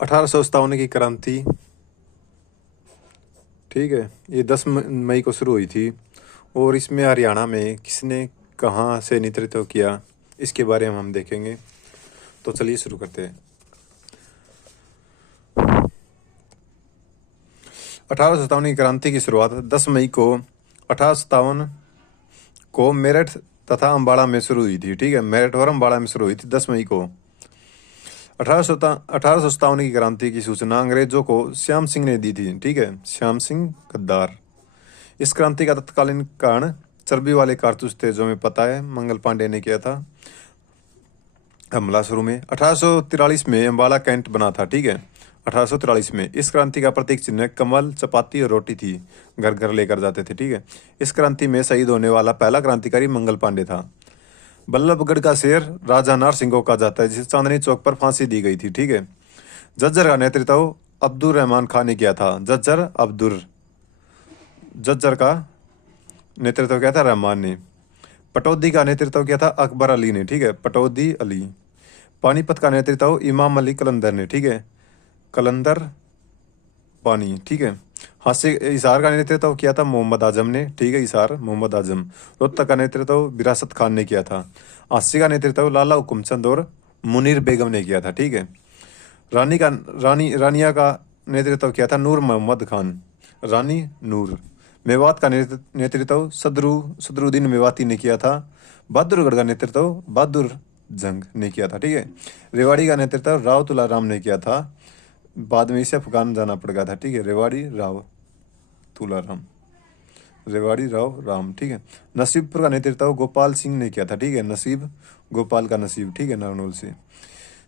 1857 की क्रांति, ठीक है, ये 10 मई को शुरू हुई थी। और इसमें हरियाणा में किसने कहाँ से नेतृत्व किया, इसके बारे में हम देखेंगे। तो चलिए शुरू करते हैं। 1857 की क्रांति की शुरुआत 10 मई को 1857 को मेरठ तथा अम्बाड़ा में शुरू हुई थी। ठीक है, मेरठ और अम्बाड़ा में शुरू हुई थी 10 मई को। 1857 की क्रांति की सूचना अंग्रेजों को श्याम सिंह ने दी थी। ठीक है, श्याम सिंह गद्दार। इस क्रांति का तत्कालीन कारण चर्बी वाले कारतूस थे, जो हमें पता है मंगल पांडे ने किया था हमला शुरू में। 1843 में अम्बाला कैंट बना था। ठीक है, 1843 में। इस क्रांति का प्रतीक चिन्ह कमल, चपाती और रोटी थी, घर घर लेकर जाते थे। ठीक है, इस क्रांति में शहीद होने वाला पहला क्रांतिकारी मंगल पांडे था। बल्लभगढ़ का शेर राजा नार सिंह को कहा जाता है, जिसे चांदनी चौक पर फांसी दी गई थी। ठीक है, झज्जर का नेतृत्व अब्दुल रहमान खान ने किया था। झज्जर का नेतृत्व किया था रहमान ने। पटौदी का नेतृत्व किया था अकबर अली ने। ठीक है, पटौदी अली। पानीपत का नेतृत्व इमाम अली कलंदर ने। ठीक है, कलंदर पानी। ठीक है, हिसार का नेतृत्व किया था मोहम्मद आजम ने। ठीक है, हिसार मोहम्मद आजम। रोहतक का नेतृत्व विरासत खान ने किया था। अस्सी का नेतृत्व लाला हुकुमचंद और मुनीर बेगम ने किया था। ठीक है, रानिया का नेतृत्व किया था नूर मोहम्मद खान, रानी नूर। मेवात का नेतृत्व सदरुद्दीन मेवाती ने किया था। बहादुरगढ़ का नेतृत्व बहादुर जंग ने किया था। ठीक है, रेवाड़ी का नेतृत्व राव तुलाराम ने किया था। बाद में इसे अफगान जाना पड़ गया था। ठीक है, रेवाड़ी राव तुलाराम, रेवाड़ी राव राम। ठीक है, नसीबपुर का नेतृत्व गोपाल सिंह ने किया था। ठीक है, नसीब गोपाल का नसीब। ठीक है, नारनौल से।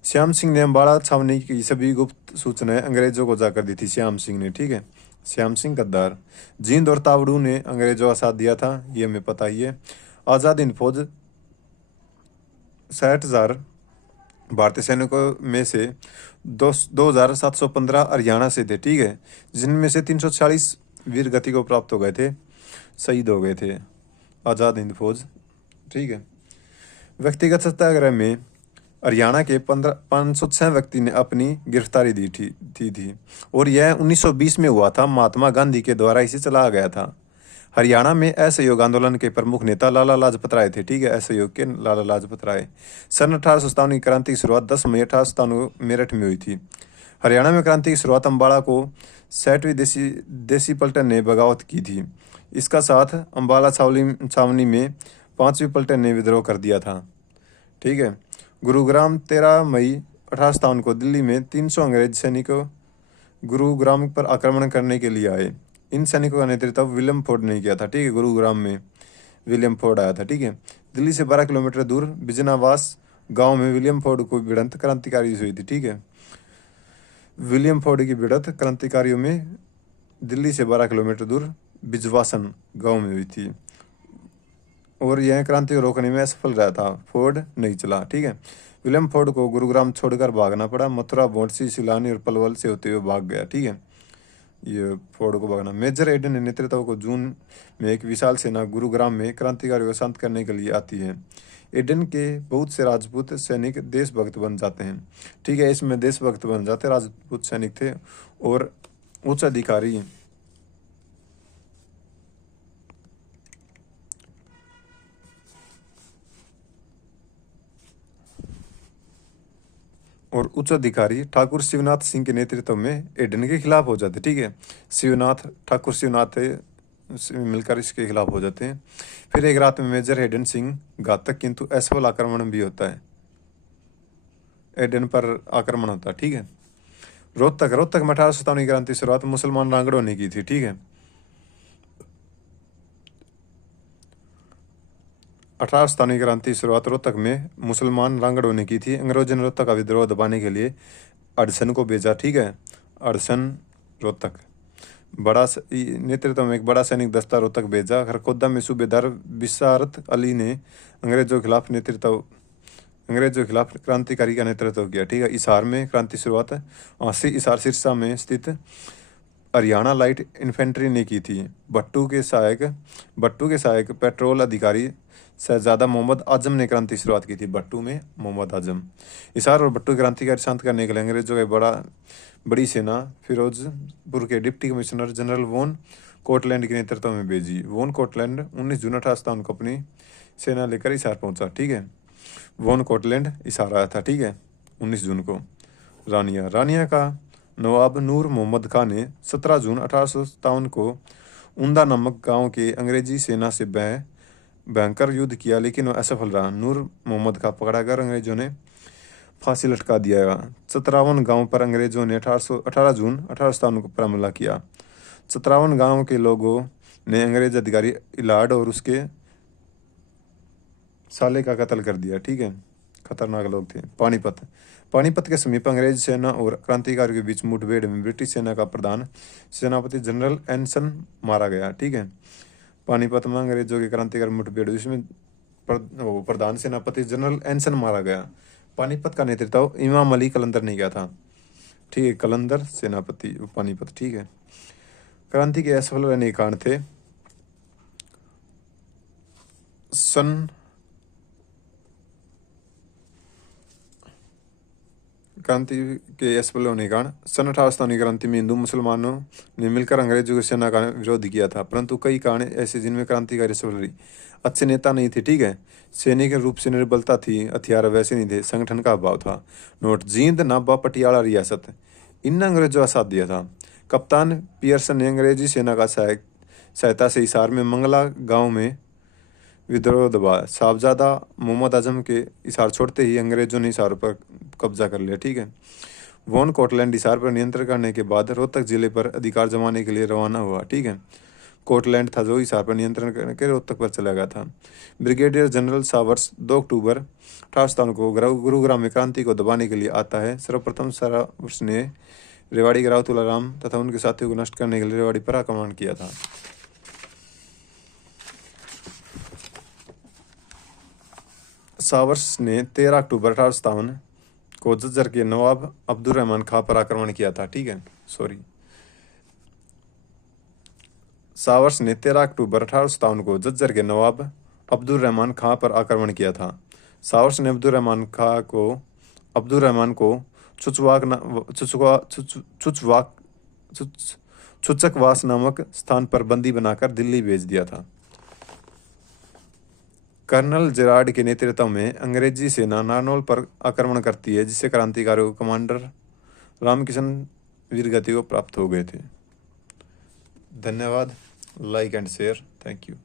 श्याम सिंह ने अम्बाड़ा छावनी की सभी गुप्त सूचनाएं अंग्रेजों को जाकर दी थी, श्याम सिंह ने। ठीक है, श्याम सिंह गद्दार। जींद और तावड़ू ने अंग्रेजों का साथ दिया था, ये हमें पता ही है। आज़ाद हिंद फौज 60,000 भारतीय सैनिकों में से 2,715 हरियाणा से थे। ठीक है, जिनमें से 340 वीर गति को प्राप्त हो गए थे, शहीद हो गए थे आज़ाद हिंद फौज। ठीक है, व्यक्तिगत सत्याग्रह में हरियाणा के 506 व्यक्ति ने अपनी गिरफ्तारी दी थी और यह 1920 में हुआ था। महात्मा गांधी के द्वारा इसे चलाया गया था। हरियाणा में असहयोग आंदोलन के प्रमुख नेता लाला लाजपत राय थे। ठीक है, असहयोग के लाला लाजपत राय। सन 1857 की क्रांति की शुरुआत 10 मई 1857 मेरठ में हुई थी। हरियाणा में क्रांति की शुरुआत अम्बाड़ा को 60वीं देसी पलटन ने बगावत की थी। इसका साथ अम्बाला छावनी में 5वीं पलटन ने विद्रोह कर दिया था। ठीक है, गुरुग्राम 13 मई 1857 को दिल्ली में 300 अंग्रेज सैनिकों गुरुग्राम पर आक्रमण करने के लिए आए। इन सैनिकों का नेतृत्व विलियम फोर्ड ने किया था। ठीक है, गुरुग्राम में विलियम फोर्ड आया था। ठीक है, दिल्ली से 12 किलोमीटर दूर बिजनावास गांव में विलियम फोर्ड को भिड़ंत क्रांतिकारी हुई थी। ठीक है, विलियम फोर्ड की भिड़ंत क्रांतिकारियों में दिल्ली से 12 किलोमीटर दूर बिजवासन गांव में हुई थी और यह क्रांति को रोकने में असफल रहा था, फोर्ड नहीं चला। ठीक है, विलियम फोर्ड को गुरुग्राम छोड़कर भागना पड़ा। मथुरा, भोंडसी, सिलानी और पलवल से होते हुए भाग गया। ठीक है, ये फोर्ड को भागना। मेजर एडन के नेतृत्व को जून में एक विशाल सेना गुरुग्राम में क्रांतिकारियों को शांत करने के लिए आती है। एडन के बहुत से राजपूत सैनिक देशभक्त बन जाते हैं। ठीक है, इसमें देशभक्त बन जाते राजपूत सैनिक थे और उच्च अधिकारी ठाकुर शिवनाथ सिंह के नेतृत्व में एडन के खिलाफ हो जाते। ठीक है, ठाकुर शिवनाथ मिलकर इसके खिलाफ हो जाते हैं। फिर एक रात में मेजर एडन सिंह घातक किंतु असफल आक्रमण भी होता है, एडन पर आक्रमण होता है। ठीक है, रोहतक में 1857 की क्रांति शुरुआत मुसलमान रांगड़ों ने की थी। ठीक है, 1857 की क्रांति शुरुआत रोहतक में मुसलमान रांगड़ों ने की थी। अंग्रेजों ने रोहतक का विद्रोह दबाने के लिए अडसन को भेजा। ठीक है, अडसन रोहतक नेतृत्व में एक बड़ा सैनिक दस्ता रोहतक भेजा। खरखोदा में सूबेदार बिसारत अली ने अंग्रेजों के खिलाफ क्रांतिकारी का नेतृत्व किया। ठीक है, हिसार में क्रांति शुरुआत हिसार सिरसा में स्थित हरियाणा लाइट इन्फेंट्री ने की थी। भट्टू के सहायक पेट्रोल अधिकारी शहजादा मोहम्मद आजम ने क्रांति की शुरुआत की थी। भट्टू में मोहम्मद आजम। हिसार और भट्टू क्रांतिकारी शांत करने के लिए अंग्रेजों का बड़ी सेना फिरोजपुर के डिप्टी कमिश्नर जनरल वॉन कोटलैंड के नेतृत्व में भेजी। वॉन कोटलैंड 19 जून 1857 को अपनी सेना लेकर हिसार पहुंचा। ठीक है, वॉन कोटलैंड हिसार आया था। ठीक है, 19 जून को। रानिया का नवाब नूर मोहम्मद खान ने 17 जून 1857 को उंदा नामक गांव के अंग्रेजी सेना से भयंकर युद्ध किया, लेकिन वह असफल रहा। नूर मोहम्मद का पकड़ा कर अंग्रेजों ने फांसी लटका दिया। चतरावन गांव पर अंग्रेजों ने 18 जून 1857 को पर हमला किया। चतरावन गांव के लोगों ने अंग्रेज अधिकारी इलाड और उसके साले का कत्ल कर दिया। ठीक है, खतरनाक लोग थे। पानीपत के समीप अंग्रेज सेना और क्रांतिकारियों के बीच मुठभेड़ में ब्रिटिश सेना का प्रधान सेनापति जनरल एनसन मारा गया। ठीक है, पानीपत में अंग्रेजों के क्रांतिकारी मुठभेड़ जिसमें प्रधान सेनापति जनरल एनसन मारा गया। पानीपत का नेतृत्व इमाम अली कलंदर ने किया था। ठीक है, कलंदर सेनापति पानीपत। ठीक है, क्रांति के असफल रहने के कारण थे क्रांति के असफल होने के कारण सन 1857 की क्रांति में हिंदू मुसलमानों ने मिलकर अंग्रेजों की सेना का विरोध किया था, परंतु कई कारण ऐसे जिनमें क्रांतिकारी सफल रही। अच्छे नेता नहीं थे। ठीक है, सैनिक रूप से निर्बलता थी, हथियार वैसे नहीं थे, संगठन का अभाव था। नोट: जींद, नाभा, पटियाला रियासत, इन अंग्रेजों का साथ दिया था। कप्तान पियर्सन ने अंग्रेजी सेना का सहायता से हिसार में मंगला गांव में विद्रोह दबाया। साहबजादा मोहम्मद आजम के हिसार छोड़ते ही अंग्रेजों ने हिसार पर कब्जा कर लिया। ठीक है, वॉन कोटलैंड हिसार पर नियंत्रण करने के बाद रोहतक जिले पर अधिकार जमाने के लिए रवाना हुआ। ठीक है, कोटलैंड था जो हिसार पर नियंत्रण करके रोहतक पर चला गया था। ब्रिगेडियर जनरल सावर्स 2 अक्टूबर 1857 को गुरुग्राम में क्रांति को दबाने के लिए आता है। सर्वप्रथम सावर्स ने रेवाड़ी के राव तुलाराम तथा उनके साथियों को नष्ट करने के लिए रेवाड़ी पर आक्रमण किया था। सावर्स ने 13 अक्टूबर 1857 को झज्जर के नवाब अब्दुल रहमान खां पर आक्रमण किया था। ठीक है, सावर्स ने 13 अक्टूबर 1857 को झज्जर के नवाब अब्दुल रहमान खां पर आक्रमण किया था। सावर्स ने अब्दुल रहमान को चुचकवास नामक स्थान पर बंदी बनाकर दिल्ली भेज दिया था। कर्नल जेरार्ड के नेतृत्व में अंग्रेजी सेना नारनौल पर आक्रमण करती है, जिससे क्रांतिकारियों को कमांडर रामकिशन वीरगति को प्राप्त हो गए थे। धन्यवाद। Like and share. Thank you.